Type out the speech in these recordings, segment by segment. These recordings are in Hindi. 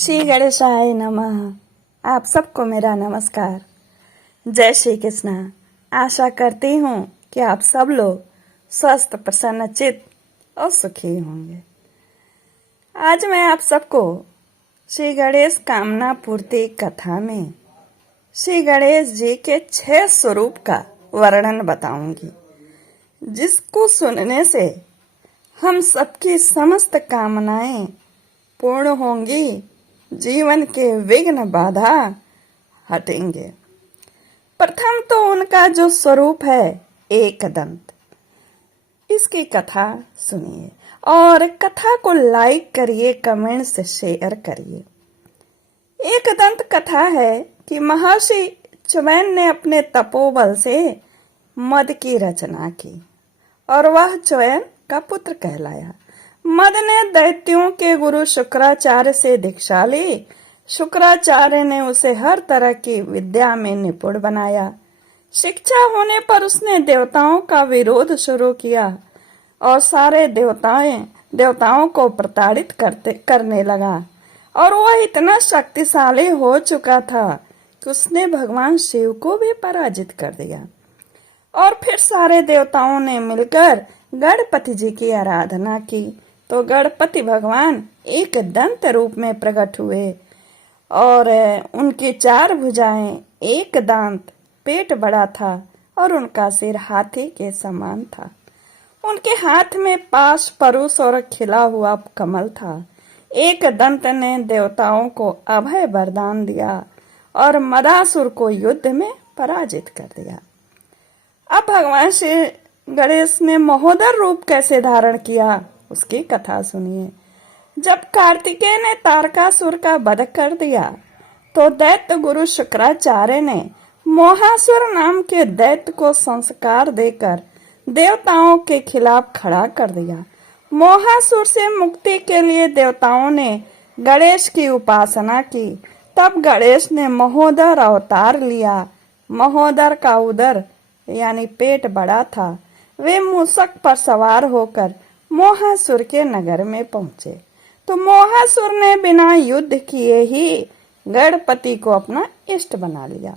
श्री गणेशाय नमः। आप सबको मेरा नमस्कार। जय श्री कृष्ण। आशा करती हूँ कि आप सब लोग स्वस्थ, प्रसन्नचित और सुखी होंगे। आज मैं आप सबको श्री गणेश कामना पूर्ति कथा में श्री गणेश जी के 6 स्वरूप का वर्णन बताऊंगी, जिसको सुनने से हम सबकी समस्त कामनाएं पूर्ण होंगी, जीवन के विघ्न बाधा हटेंगे। प्रथम तो उनका जो स्वरूप है एक दंत, इसकी कथा सुनिए और कथा को लाइक करिए, कमेंट से शेयर करिए। एक दंत कथा है कि महर्षि च्यवन ने अपने तपोबल से मद की रचना की और वह च्यवन का पुत्र कहलाया। मद ने दैत्यों के गुरु शुक्राचार्य से दीक्षा ली। शुक्राचार्य ने उसे हर तरह की विद्या में निपुण बनाया। शिक्षा होने पर उसने देवताओं का विरोध शुरू किया और सारे देवताओं को प्रताड़ित करने लगा और वह इतना शक्तिशाली हो चुका था कि उसने भगवान शिव को भी पराजित कर दिया। और फिर सारे देवताओं ने मिलकर गणपति जी की आराधना की तो गणपति भगवान एक दंत रूप में प्रकट हुए और उनकी 4 भुजाएं, एक दांत, पेट बड़ा था और उनका सिर हाथी के समान था। उनके हाथ में पाश, परुष और खिला हुआ कमल था। एक दंत ने देवताओं को अभय वरदान दिया और मदासुर को युद्ध में पराजित कर दिया। अब भगवान श्री गणेश ने महोदर रूप कैसे धारण किया, उसकी कथा सुनिए। जब कार्तिकेय ने तारकासुर का वध कर दिया तो दैत्य गुरु शुक्राचार्य ने मोहासुर नाम के दैत्य को संस्कार देकर देवताओं के खिलाफ खड़ा कर दिया। मोहासुर से मुक्ति के लिए देवताओं ने गणेश की उपासना की। तब गणेश ने महोदर अवतार लिया। महोदर का उदर यानी पेट बड़ा था। वे मूषक पर सवार होकर मोहासुर के नगर में पहुंचे तो मोहासुर ने बिना युद्ध किए ही गणपति को अपना इष्ट बना लिया।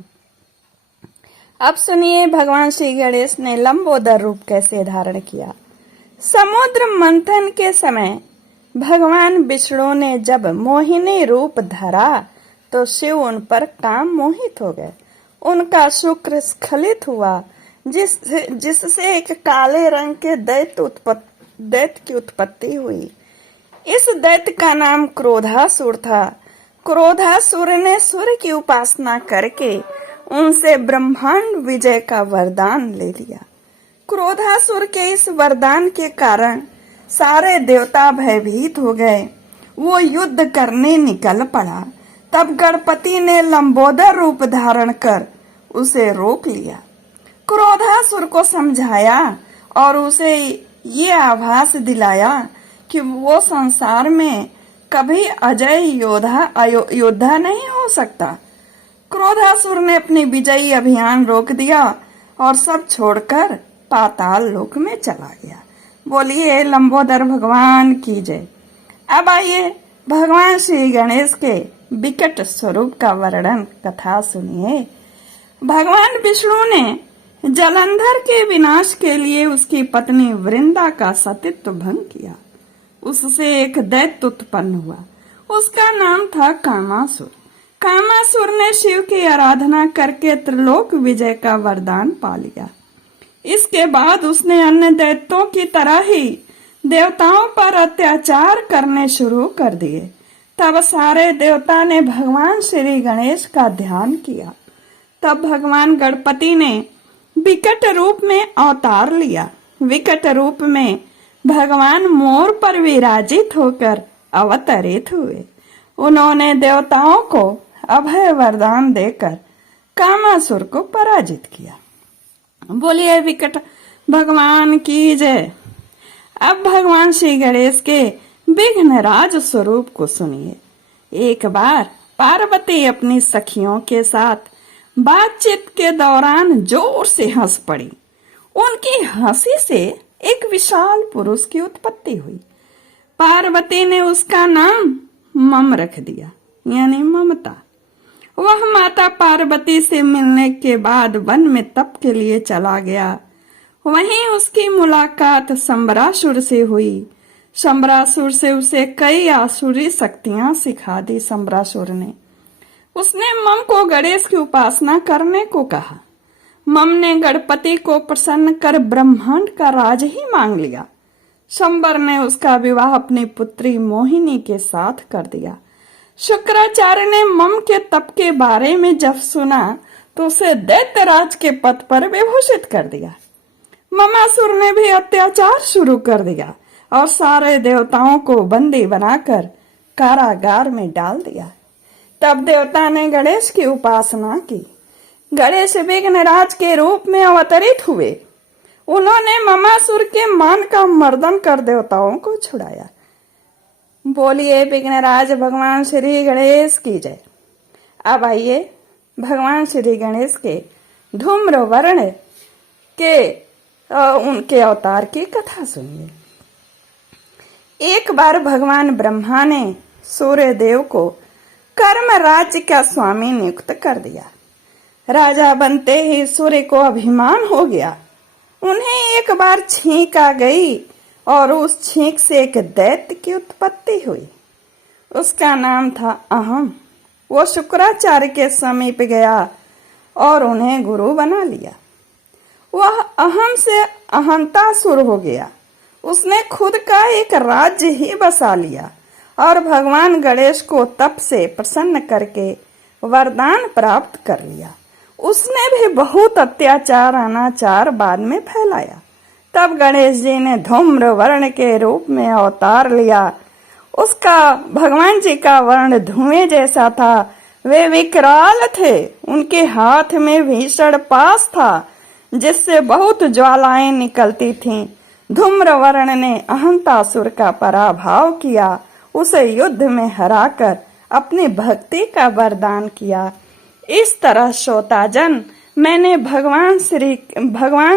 अब सुनिए भगवान श्री गणेश ने लंबोदर रूप कैसे धारण किया। समुद्र मंथन के समय भगवान विष्णु ने जब मोहिनी रूप धरा तो शिव उन पर काम मोहित हो गए। उनका शुक्र स्खलित हुआ, जिससे एक काले रंग के दैत्य की उत्पत्ति हुई। इस दैत्य का नाम क्रोधासुर था। क्रोधासुर ने सूर्य की उपासना करके उनसे ब्रह्मांड विजय का वरदान ले लिया। क्रोधासुर के इस वरदान के कारण सारे देवता भयभीत हो गए। वो युद्ध करने निकल पड़ा। तब गणपति ने लंबोदर रूप धारण कर उसे रोक लिया। क्रोधासुर को समझाया और उसे ये आभास दिलाया कि वो संसार में कभी अजय योद्धा नहीं हो सकता। क्रोधासुर ने अपनी विजयी अभियान रोक दिया और सब छोड़कर पाताल लोक में चला गया। बोलिए लंबोदर भगवान की जय। अब आइए भगवान श्री गणेश के विकट स्वरूप का वर्णन कथा सुनिए। भगवान विष्णु ने जलंधर के विनाश के लिए उसकी पत्नी वृंदा का सतीत्व भंग किया। उससे एक दैत्य उत्पन्न हुआ। उसका नाम था कामासुर। कामासुर ने शिव की आराधना करके त्रिलोक विजय का वरदान पा लिया। इसके बाद उसने अन्य दैत्यों की तरह ही देवताओं पर अत्याचार करने शुरू कर दिए। तब सारे देवता ने भगवान श्री गणेश का ध्यान किया। तब भगवान गणपति ने विकट रूप में अवतार लिया। विकट रूप में भगवान मोर पर विराजित होकर अवतरित हुए। उन्होंने देवताओं को अभय वरदान देकर कामासुर को पराजित किया। बोलिए विकट भगवान की जय। अब भगवान श्री गणेश के विघ्नराज स्वरूप को सुनिए। एक बार पार्वती अपनी सखियों के साथ बातचीत के दौरान जोर से हंस पड़ी। उनकी हंसी से एक विशाल पुरुष की उत्पत्ति हुई। पार्वती ने उसका नाम मम रख दिया। यानी ममता। वह माता पार्वती से मिलने के बाद वन में तप के लिए चला गया। वहीं उसकी मुलाकात शंबरासुर से हुई। शंबरासुर से उसे कई आसुरी शक्तियां सिखा दी। शंबरासुर ने उसने मम को गणेश की उपासना करने को कहा। मम ने गणपति को प्रसन्न कर ब्रह्मांड का राज ही मांग लिया। शंबर ने उसका विवाह अपनी पुत्री मोहिनी के साथ कर दिया। शुक्राचार्य ने मम के तप के बारे में जब सुना तो उसे दैत्यराज के पद पर विभूषित कर दिया। ममासुर ने भी अत्याचार शुरू कर दिया और सारे देवताओं को बंदी बनाकर कारागार में डाल दिया। तब देवता ने गणेश की उपासना की। गणेश विघ्नराज के रूप में अवतरित हुए। उन्होंने ममासुर के मान का मर्दन कर देवताओं को छुड़ाया। बोलिए विघ्नराज भगवान श्री गणेश की जय। अब आइए भगवान श्री गणेश के धूम्र वर्ण के उनके अवतार की कथा सुनिए। एक बार भगवान ब्रह्मा ने सूर्य देव को कर्म राज्य का स्वामी नियुक्त कर दिया। राजा बनते ही सूर्य को अभिमान हो गया। उन्हें एक बार छींक आ गई और उस छींक से एक दैत्य की उत्पत्ति हुई। उसका नाम था अहम। वो शुक्राचार्य के समीप गया और उन्हें गुरु बना लिया। वह अहम से अहंतासुर हो गया। उसने खुद का एक राज्य ही बसा लिया और भगवान गणेश को तप से प्रसन्न करके वरदान प्राप्त कर लिया। उसने भी बहुत अत्याचार अनाचार बाद में फैलाया। तब गणेश जी ने धूम्र वर्ण के रूप में अवतार लिया। उसका भगवान जी का वर्ण धुएं जैसा था। वे विकराल थे। उनके हाथ में भीषण पास था जिससे बहुत ज्वालाएं निकलती थीं। धूम्रवर्ण ने अहंतासुर का पराभव किया। उसे युद्ध में हराकर अपनी भक्ति का वरदान किया। इस तरह श्रोताजन, मैंने भगवान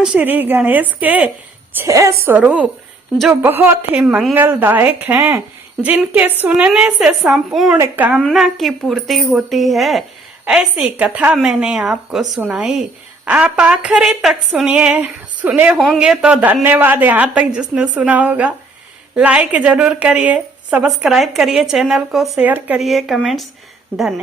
श्री गणेश के 6 स्वरूप जो बहुत ही मंगलदायक हैं, जिनके सुनने से संपूर्ण कामना की पूर्ति होती है, ऐसी कथा मैंने आपको सुनाई। आप आखिरी तक सुने होंगे तो धन्यवाद। यहाँ तक जिसने सुना होगा लाइक जरूर करिए, सब्सक्राइब करिए चैनल को, शेयर करिए, कमेंट्स। धन्यवाद।